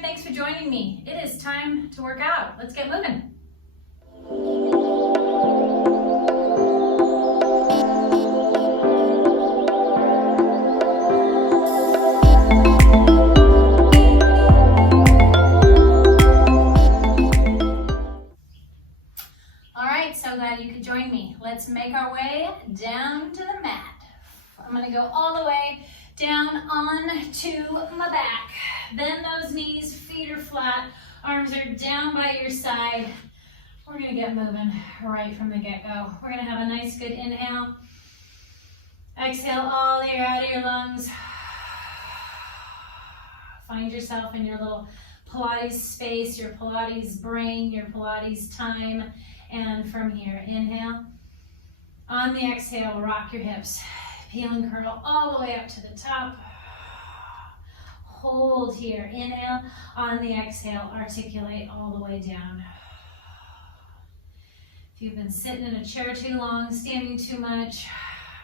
Erin, thanks for joining me. It is time to work out. Let's get moving. All right, so glad you could join me. Let's make our way down to the mat. I'm gonna go all the way down onto my back. Bend those knees, feet are flat, arms are down by your side. We're gonna get moving right from the get-go. We're gonna have a nice good inhale. Exhale all the air out of your lungs. Find yourself in your little Pilates space, your Pilates brain, your Pilates time. And from here, inhale. On the exhale, rock your hips. Peel and curl all the way up to the top. Hold here, inhale. On the exhale, articulate all the way down. If you've been sitting in a chair too long, standing too much,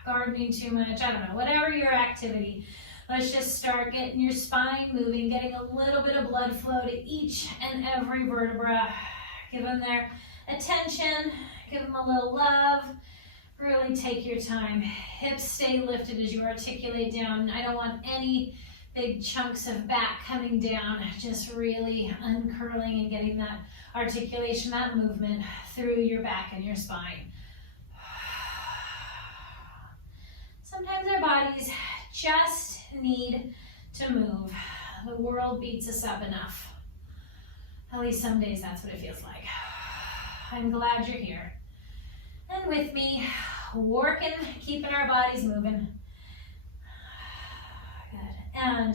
gardening too much, I don't know, whatever your activity, let's just start getting your spine moving, getting a little bit of blood flow to each and every vertebra. Give them their attention, give them a little love. Really take your time. Hips stay lifted as you articulate down. I don't want any big chunks of back coming down, just really uncurling and getting that articulation, that movement through your back and your spine. Sometimes our bodies just need to move. The world beats us up enough. At least some days that's what it feels like. I'm glad you're here. And with me, working, keeping our bodies moving. Good. And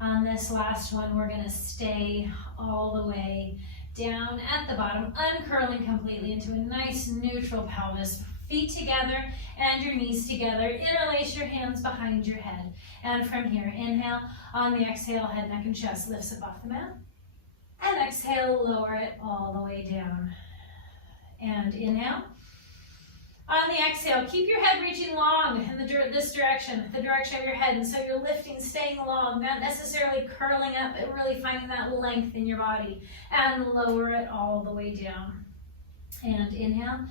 on this last one, we're gonna stay all the way down at the bottom, uncurling completely into a nice neutral pelvis. Feet together and your knees together. Interlace your hands behind your head. And from here, inhale. On the exhale, head, neck, and chest lifts up off the mat. And exhale, lower it all the way down. And inhale. On the exhale, keep your head reaching long in this direction, the direction of your head. And so you're lifting, staying long, not necessarily curling up, but really finding that length in your body. And lower it all the way down. And inhale.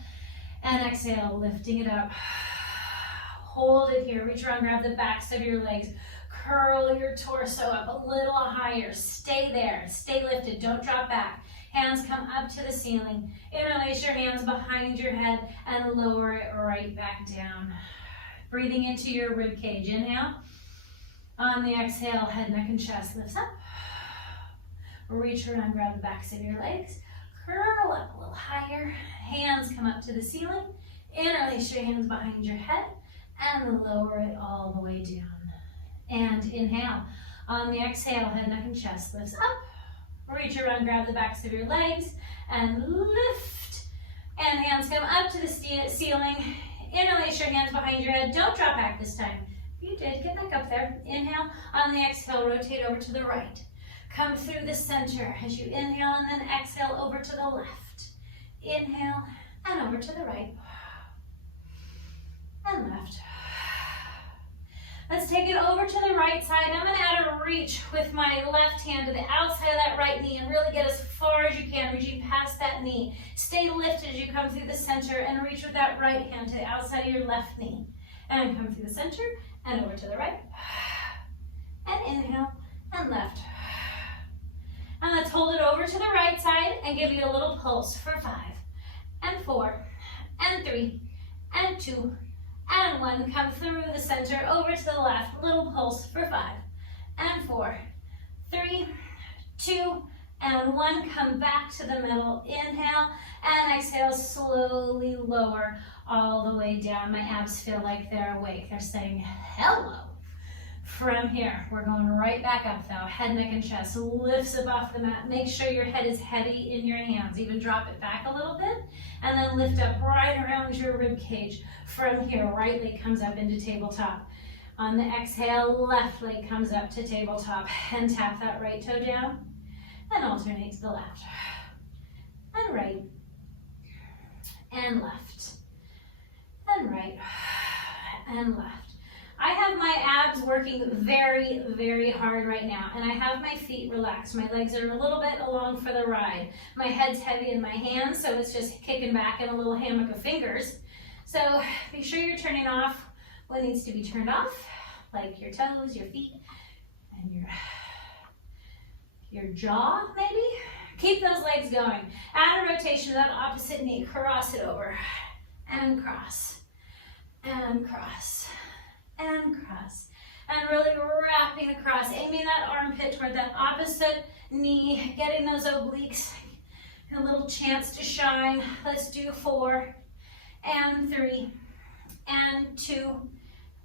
And exhale, lifting it up. Hold it here. Reach around, grab the backs of your legs. Curl your torso up a little higher. Stay there. Stay lifted. Don't drop back. Hands come up to the ceiling. Interlace your hands behind your head and lower it right back down. Breathing into your rib cage. Inhale. On the exhale, head, neck, and chest lifts up. Reach around, grab the backs of your legs. Curl up a little higher. Hands come up to the ceiling. Interlace your hands behind your head and lower it all the way down. And inhale. On the exhale, head, neck, and chest lifts up. Reach around, grab the backs of your legs, and lift. And hands come up to the ceiling. Interlace your hands behind your head. Don't drop back this time. If you did, get back up there. Inhale. On the exhale, rotate over to the right. Come through the center as you inhale, and then exhale over to the left. Inhale, and over to the right. And left. Let's take it over to the right side. I'm going to add a reach with my left hand to the outside of that right knee and really get as far as you can, reaching past that knee. Stay lifted as you come through the center and reach with that right hand to the outside of your left knee. And come through the center and over to the right. And inhale and left. And let's hold it over to the right side and give you a little pulse for 5 and 4 and 3 and 2 and 1. Come through the center, over to the left. Little pulse for 5 and 4, 3, 2, and 1. Come back to the middle. Inhale and exhale. Slowly lower all the way down. My abs feel like they're awake. They're saying hello. From here, we're going right back up though. Head, neck, and chest lifts up off the mat. Make sure your head is heavy in your hands. Even drop it back a little bit. And then lift up right around your rib cage. From here, right leg comes up into tabletop. On the exhale, left leg comes up to tabletop. And tap that right toe down. And alternate to the left. And right. And left. And right. And left. I have my abs working very, very hard right now, and I have my feet relaxed. My legs are a little bit along for the ride. My head's heavy in my hands, so it's just kicking back in a little hammock of fingers. So be sure you're turning off what needs to be turned off, like your toes, your feet, and your jaw, maybe. Keep those legs going. Add a rotation to that opposite knee. Cross it over. And cross. And cross. And cross. And really wrapping across. Aiming that armpit toward that opposite knee. Getting those obliques a little chance to shine. Let's do 4 and 3 and 2.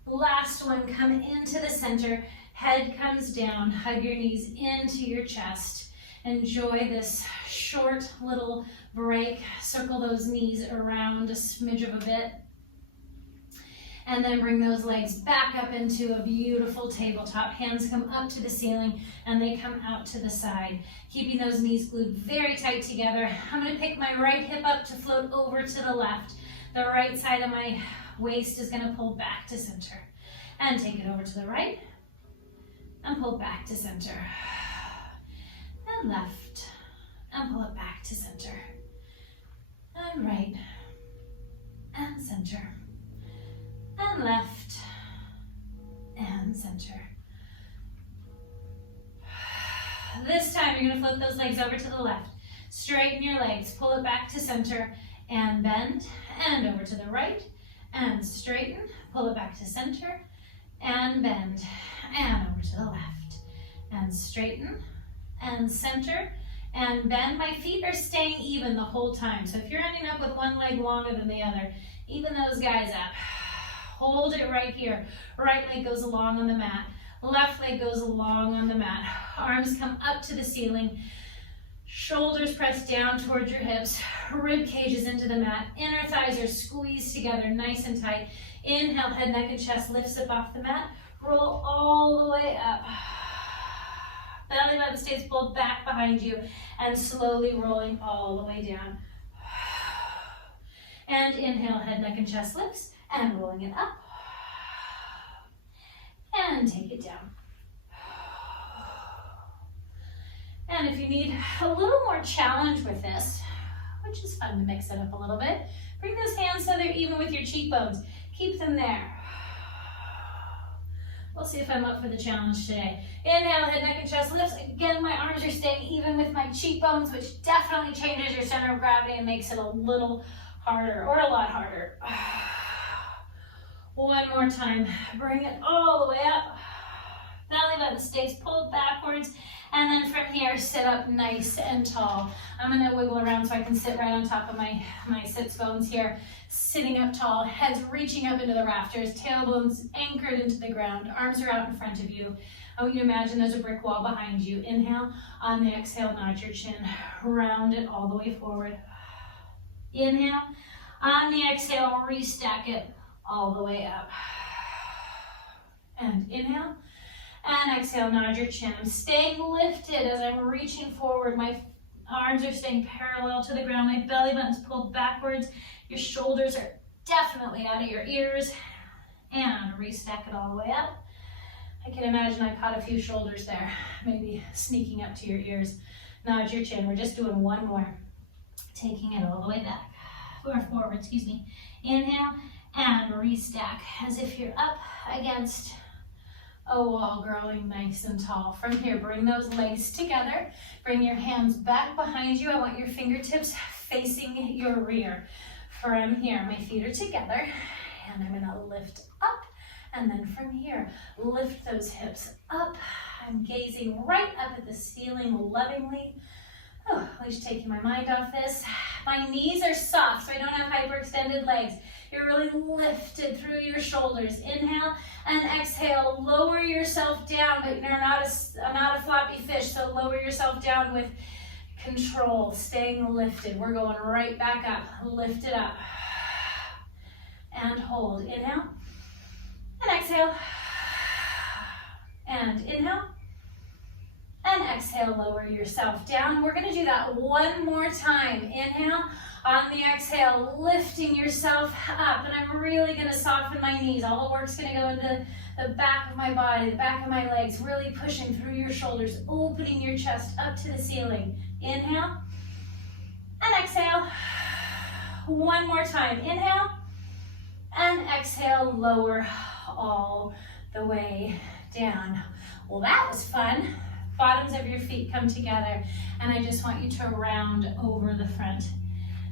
Last one. Come into the center. Head comes down. Hug your knees into your chest. Enjoy this short little break. Circle those knees around a smidge of a bit. And then bring those legs back up into a beautiful tabletop. Hands come up to the ceiling and they come out to the side. Keeping those knees glued very tight together. I'm going to pick my right hip up to float over to the left. The right side of my waist is going to pull back to center. And take it over to the right. And pull back to center. And left, and pull it back to center, and right, and center, and left, and center. This time you're going to float those legs over to the left. Straighten your legs, pull it back to center, and bend, and over to the right, and straighten, pull it back to center, and bend, and over to the left, and straighten, and center, and bend. My feet are staying even the whole time. So if you're ending up with one leg longer than the other, even those guys up. Hold it right here. Right leg goes along on the mat. Left leg goes along on the mat. Arms come up to the ceiling. Shoulders press down towards your hips. Rib cages into the mat. Inner thighs are squeezed together nice and tight. Inhale, head, neck, and chest lifts up off the mat. Roll all the way up. Belly button stays pulled back behind you and slowly rolling all the way down. And inhale, head, neck, and chest lifts and rolling it up. And take it down. And if you need a little more challenge with this, which is fun to mix it up a little bit, bring those hands so they're even with your cheekbones. Keep them there. We'll see if I'm up for the challenge today. Inhale, head, neck, and chest lifts. Again, my arms are staying even with my cheekbones, which definitely changes your center of gravity and makes it a little harder, or a lot harder. One more time. Bring it all the way up. Belly button stays pulled backwards. And then from here, sit up nice and tall. I'm going to wiggle around so I can sit right on top of my sits bones here. Sitting up tall, heads reaching up into the rafters, tailbones anchored into the ground, arms are out in front of you. I want you to imagine there's a brick wall behind you. Inhale, on the exhale, nod your chin, round it all the way forward. Inhale, on the exhale, restack it all the way up. And inhale, and exhale, nod your chin. I'm staying lifted as I'm reaching forward. My arms are staying parallel to the ground. My belly button's pulled backwards. Your shoulders are definitely out of your ears. And restack it all the way up. I can imagine I caught a few shoulders there, maybe sneaking up to your ears. Nod your chin. We're just doing one more. Taking it all the way back, or forward, excuse me. Inhale, and restack as if you're up against a wall, growing nice and tall. From here, bring those legs together. Bring your hands back behind you. I want your fingertips facing your rear. From here, my feet are together, and I'm gonna lift up, and then from here, lift those hips up. I'm gazing right up at the ceiling lovingly. Oh, at least taking my mind off this. My knees are soft, so I don't have hyperextended legs. You're really lifted through your shoulders. Inhale and exhale. Lower yourself down, but you're not a floppy fish, so lower yourself down with control, staying lifted. We're going right back up. Lift it up. And hold. Inhale. And exhale. And inhale. And exhale, lower yourself down. We're gonna do that one more time. Inhale, on the exhale, lifting yourself up, and I'm really gonna soften my knees. All the work's gonna go into the back of my body, the back of my legs, really pushing through your shoulders, opening your chest up to the ceiling. Inhale, and exhale. One more time. Inhale, and exhale, lower all the way down. Well, that was fun. Bottoms of your feet come together, and I just want you to round over the front.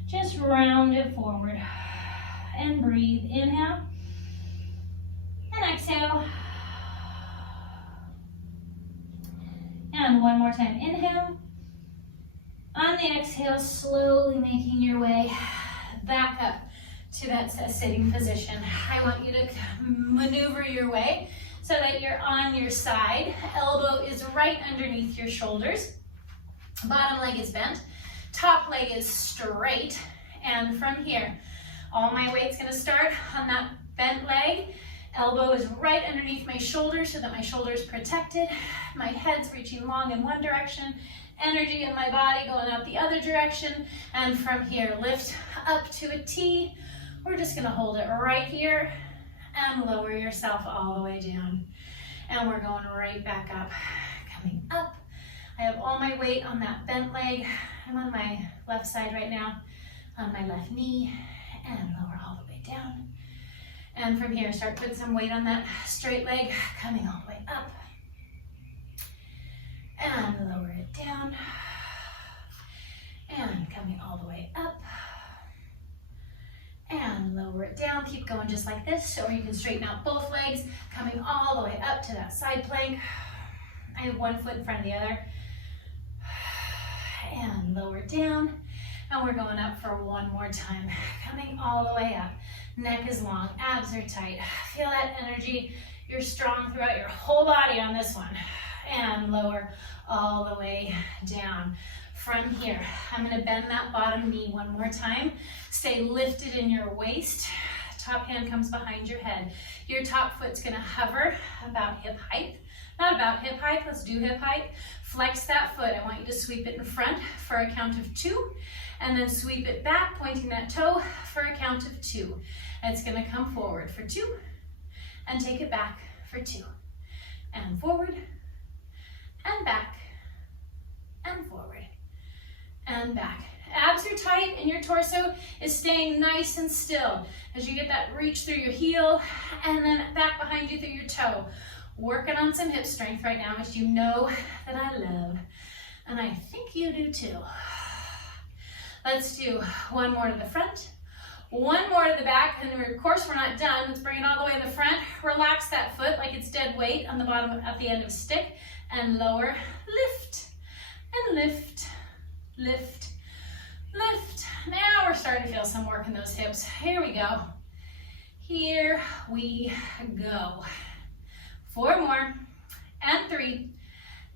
Just round it forward and breathe. Inhale and exhale. And one more time. Inhale. On the exhale, slowly making your way back up to that sitting position. I want you to maneuver your way so that you're on your side. Elbow is right underneath your shoulders. Bottom leg is bent. Top leg is straight. And from here, all my weight's gonna start on that bent leg. Elbow is right underneath my shoulders so that my shoulder's protected. My head's reaching long in one direction. Energy in my body going out the other direction. And from here, lift up to a T. We're just gonna hold it right here and lower yourself all the way down. And we're going right back up. Coming up. I have all my weight on that bent leg. I'm on my left side right now, on my left knee, and lower all the way down. And from here, start putting some weight on that straight leg, coming all the way up. And lower it down. And coming all the way up. And lower it down. Keep going just like this, or you can straighten out both legs, coming all the way up to that side plank. I have one foot in front of the other. And lower down. And we're going up for one more time. Coming all the way up. Neck is long, abs are tight. Feel that energy. You're strong throughout your whole body on this one. And lower all the way down. From here, I'm gonna bend that bottom knee one more time. Stay lifted in your waist. Top hand comes behind your head. Your top foot's gonna hover about hip height. Not about hip height, let's do hip height. Flex that foot. I want you to sweep it in front for a count of 2, and then sweep it back, pointing that toe for a count of 2. It's gonna come forward for 2, and take it back for 2. And forward, and back, and forward, and back. Abs are tight, and your torso is staying nice and still as you get that reach through your heel, and then back behind you through your toe. Working on some hip strength right now, which you know that I love, and I think you do too. Let's do one more to the front, one more to the back, and of course we're not done. Let's bring it all the way in the front. Relax that foot like it's dead weight on the bottom at the end of a stick, and lower, lift, and lift, lift, lift. Now we're starting to feel some work in those hips. Here we go. Here we go. 4 more, and 3,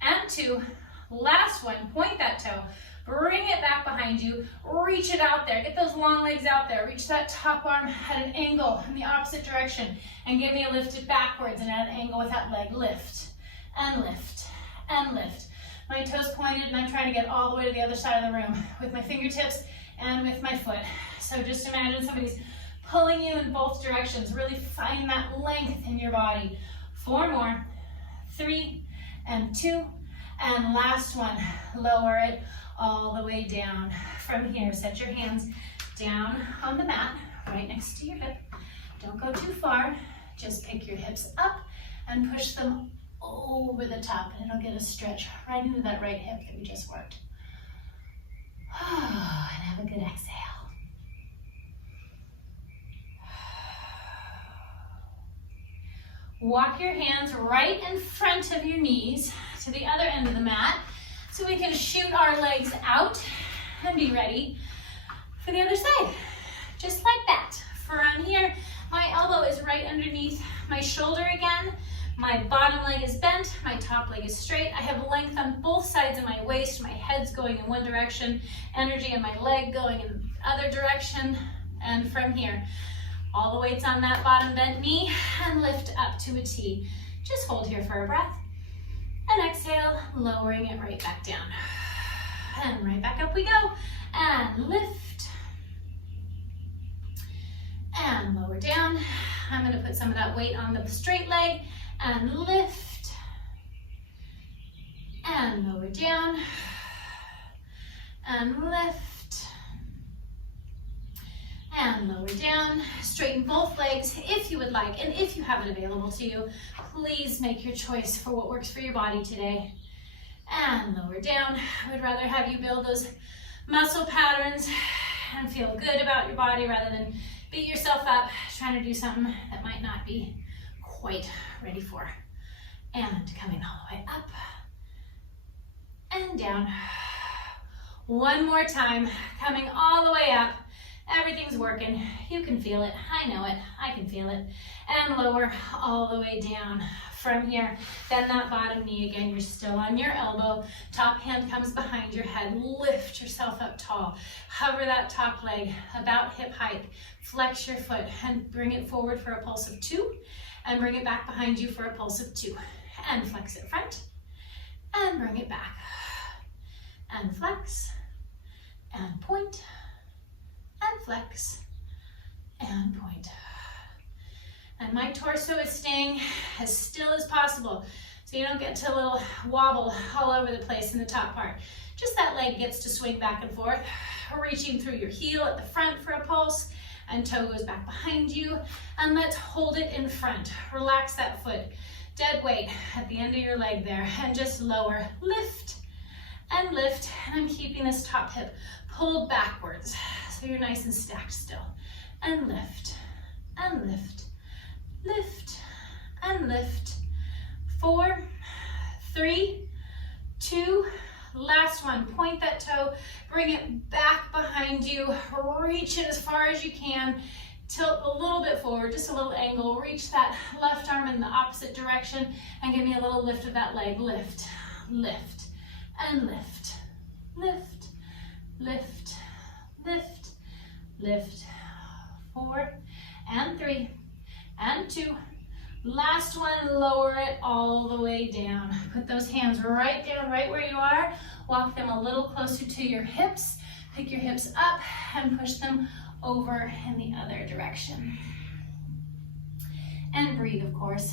and 2. Last one, point that toe. Bring it back behind you, reach it out there. Get those long legs out there. Reach that top arm at an angle in the opposite direction, and give me a lift it backwards and at an angle with that leg. Lift, and lift, and lift. My toes pointed, and I'm trying to get all the way to the other side of the room with my fingertips and with my foot. So just imagine somebody's pulling you in both directions. Really find that length in your body. 4 more, 3, and 2, and last one. Lower it all the way down. From here, set your hands down on the mat, right next to your hip. Don't go too far. Just pick your hips up and push them over the top, and it'll get a stretch right into that right hip that we just worked. And have a good exhale. Walk your hands right in front of your knees to the other end of the mat so we can shoot our legs out and be ready for the other side. Just like that. From here, my elbow is right underneath my shoulder again. My bottom leg is bent, my top leg is straight. I have length on both sides of my waist. My head's going in one direction, energy in my leg going in the other direction. And from here, all the weight's on that bottom bent knee, and lift up to a T. Just hold here for a breath. And exhale, lowering it right back down. And right back up we go. And lift. And lower down. I'm gonna put some of that weight on the straight leg. And lift. And lower down. And lift. And lower down. Straighten both legs if you would like, and if you have it available to you, please make your choice for what works for your body today. And lower down. I would rather have you build those muscle patterns and feel good about your body rather than beat yourself up trying to do something that might not be quite ready for. And coming all the way up and down. One more time, coming all the way up. Everything's working. You can feel it. I know it. I can feel it. And lower all the way down. From here, bend that bottom knee again. You're still on your elbow. Top hand comes behind your head. Lift yourself up tall. Hover that top leg about hip height. Flex your foot and bring it forward for a pulse of 2. And bring it back behind you for a pulse of 2. And flex it front. And bring it back. And flex. And point. And flex. And point. And my torso is staying as still as possible, so you don't get to a little wobble all over the place in the top part. Just that leg gets to swing back and forth, reaching through your heel at the front for a pulse, and toe goes back behind you. And let's hold it in front. Relax that foot. Dead weight at the end of your leg there, and just lower. Lift and lift. And I'm keeping this top hip pulled backwards, so you're nice and stacked still. And lift and lift. Lift and lift. 4, 3, 2, last one. Point that toe, bring it back behind you, reach it as far as you can, tilt a little bit forward, just a little angle, reach that left arm in the opposite direction, and give me a little lift of that leg. Lift, lift, and lift, lift, lift, lift, lift. 4 and 3. And 2, last one, lower it all the way down. Put those hands right down, right where you are. Walk them a little closer to your hips. Pick your hips up and push them over in the other direction. And breathe, of course.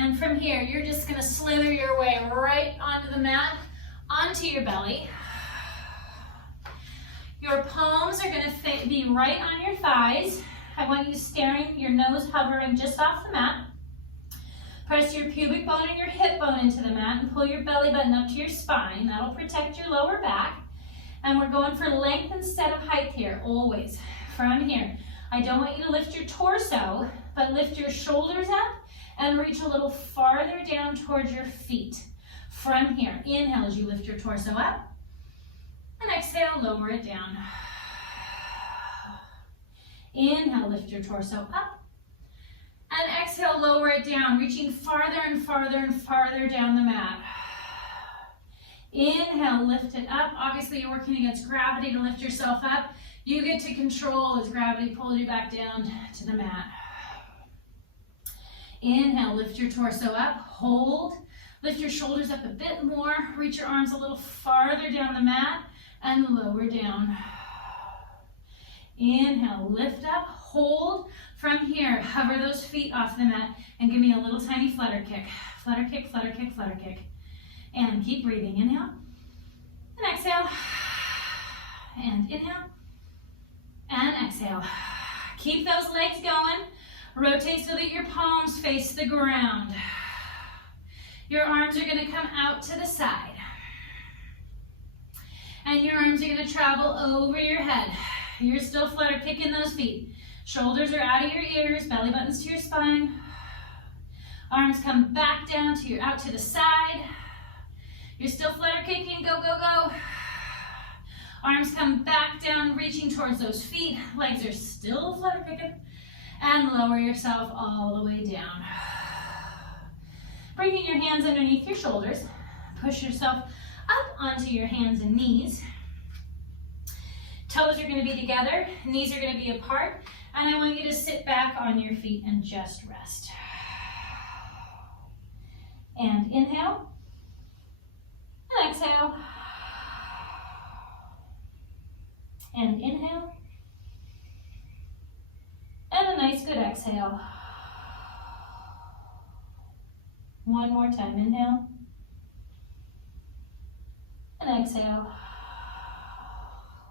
And from here, you're just gonna slither your way right onto the mat, onto your belly. Your palms are gonna be right on your thighs. I want you staring, your nose hovering just off the mat. Press your pubic bone and your hip bone into the mat and pull your belly button up to your spine. That'll protect your lower back. And we're going for length instead of height here, always. From here, I don't want you to lift your torso, but lift your shoulders up and reach a little farther down towards your feet. From here, inhale as you lift your torso up, and exhale, lower it down. Inhale, lift your torso up, and exhale, lower it down, reaching farther and farther and farther down the mat. Inhale, lift it up. Obviously, you're working against gravity to lift yourself up. You get to control as gravity pulls you back down to the mat. Inhale, lift your torso up, hold, lift your shoulders up a bit more, reach your arms a little farther down the mat, and lower down. Inhale, lift up, hold. From here, hover those feet off the mat, and give me a little tiny flutter kick. Flutter kick, flutter kick, flutter kick. And keep breathing, inhale, and exhale, and inhale, and exhale. Keep those legs going. Rotate so that your palms face the ground. Your arms are going to come out to the side. And your arms are going to travel over your head. You're still flutter kicking those feet. Shoulders are out of your ears, belly buttons to your spine. Arms come back down to your out to the side. You're still flutter kicking, go, go, go. Arms come back down, reaching towards those feet. Legs are still flutter kicking. And lower yourself all the way down. Bringing your hands underneath your shoulders. Push yourself up onto your hands and knees. Toes are going to be together, knees are going to be apart, and I want you to sit back on your feet and just rest. And inhale, and exhale, and inhale, and a nice good exhale. One more time, inhale, and exhale.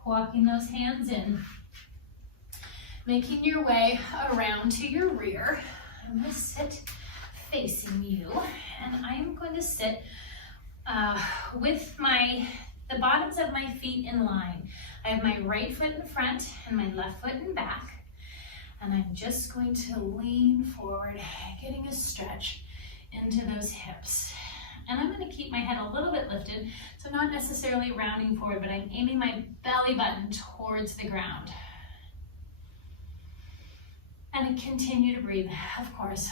Walking those hands in, making your way around to your rear. I'm going to sit facing you, and I'm going to sit with the bottoms of my feet in line. I have my right foot in front and my left foot in back, and I'm just going to lean forward, getting a stretch into those hips. And I'm going to keep my head a little bit lifted, so not necessarily rounding forward, but I'm aiming my belly button towards the ground. And I continue to breathe, of course.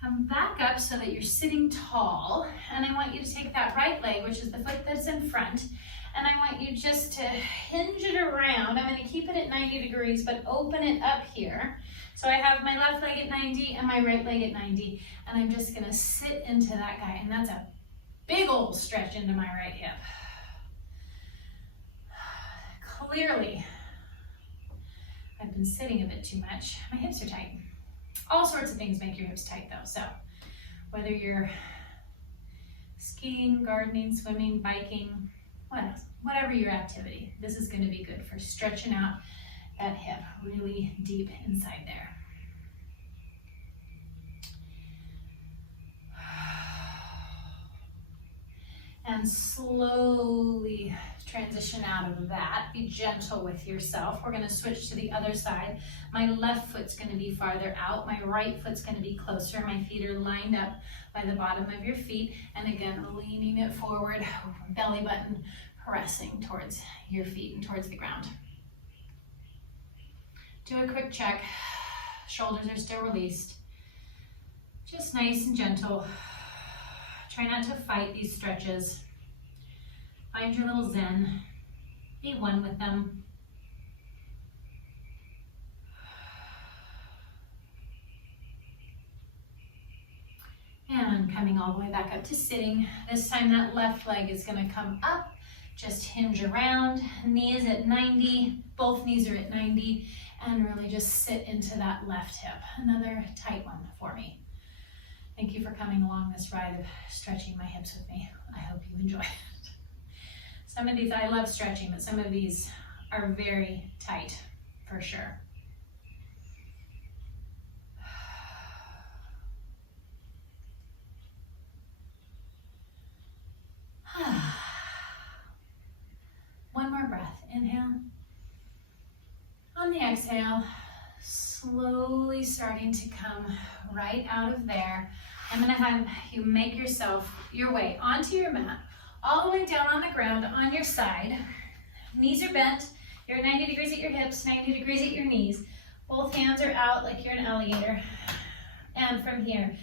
Come back up so that you're sitting tall, and I want you to take that right leg, which is the foot that's in front, and I want you just to hinge it around. I'm going to keep it at 90 degrees, but open it up here. So I have my left leg at 90 and my right leg at 90, and I'm just going to sit into that guy, and that's a big old stretch into my right hip. Clearly, I've been sitting a bit too much. My hips are tight. All sorts of things make your hips tight though, so whether you're skiing, gardening, swimming, biking, whatever your activity, this is going to be good for stretching out that hip really deep inside there. And slowly transition out of that. Be gentle with yourself. We're going to switch to the other side. My left foot's going to be farther out. My right foot's going to be closer. My feet are lined up by the bottom of your feet. And again, leaning it forward, belly button pressing towards your feet and towards the ground. Do a quick check. Shoulders are still released. Just nice and gentle. Try not to fight these stretches. Find your little zen. Be one with them. And coming all the way back up to sitting. This time that left leg is going to come up. Just hinge around. Knees at 90. Both knees are at 90. And really just sit into that left hip. Another tight one for me. Thank you for coming along this ride of stretching my hips with me. I hope you enjoy it. Some of these, I love stretching, but some of these are very tight, for sure. One more breath. Inhale. On the exhale, slowly starting to come right out of there. I'm going to have you make your way onto your mat, all the way down on the ground on your side. Knees are bent. You're at 90 degrees at your hips, 90 degrees at your knees. Both hands are out like you're an alligator. And from here,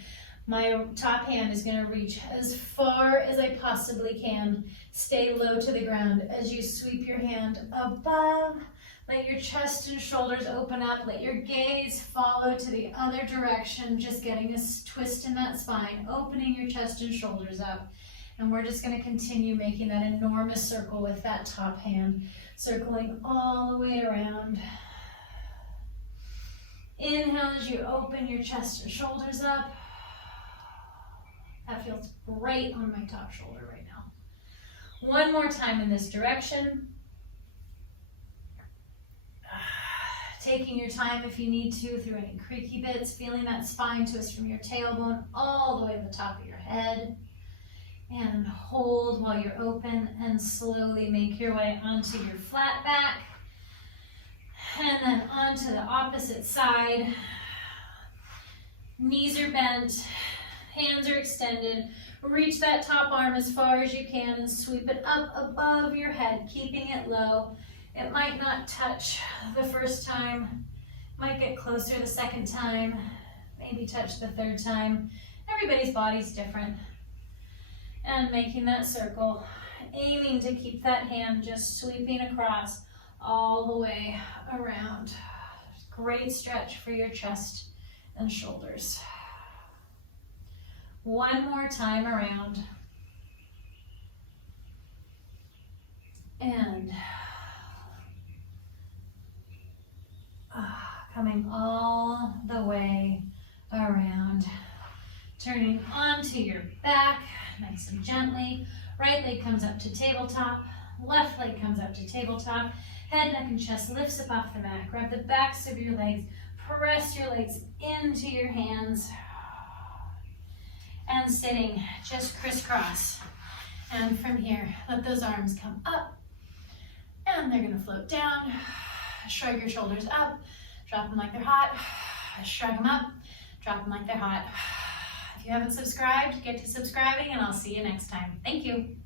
my top hand is going to reach as far as I possibly can. Stay low to the ground as you sweep your hand above. Let your chest and shoulders open up. Let your gaze follow to the other direction, just getting a twist in that spine, opening your chest and shoulders up. And we're just going to continue making that enormous circle with that top hand, circling all the way around. Inhale as you open your chest and shoulders up. That feels great on my top shoulder right now. One more time in this direction. Taking your time if you need to through any creaky bits, feeling that spine twist from your tailbone all the way to the top of your head. And hold while you're open and slowly make your way onto your flat back. And then onto the opposite side. Knees are bent, hands are extended. Reach that top arm as far as you can and sweep it up above your head, keeping it low. It might not touch the first time, might get closer the second time, maybe touch the third time. Everybody's body's different. And making that circle, aiming to keep that hand just sweeping across all the way around. Great stretch for your chest and shoulders. One more time around. And coming all the way around. Turning onto your back, nice and gently. Right leg comes up to tabletop. Left leg comes up to tabletop. Head, neck, and chest lifts up off the mat. Grab the backs of your legs. Press your legs into your hands. And sitting just crisscross. And from here, let those arms come up. And they're gonna float down. Shrug your shoulders up. Drop them like they're hot. Shrug them up. Drop them like they're hot. If you haven't subscribed, get to subscribing, and I'll see you next time. Thank you.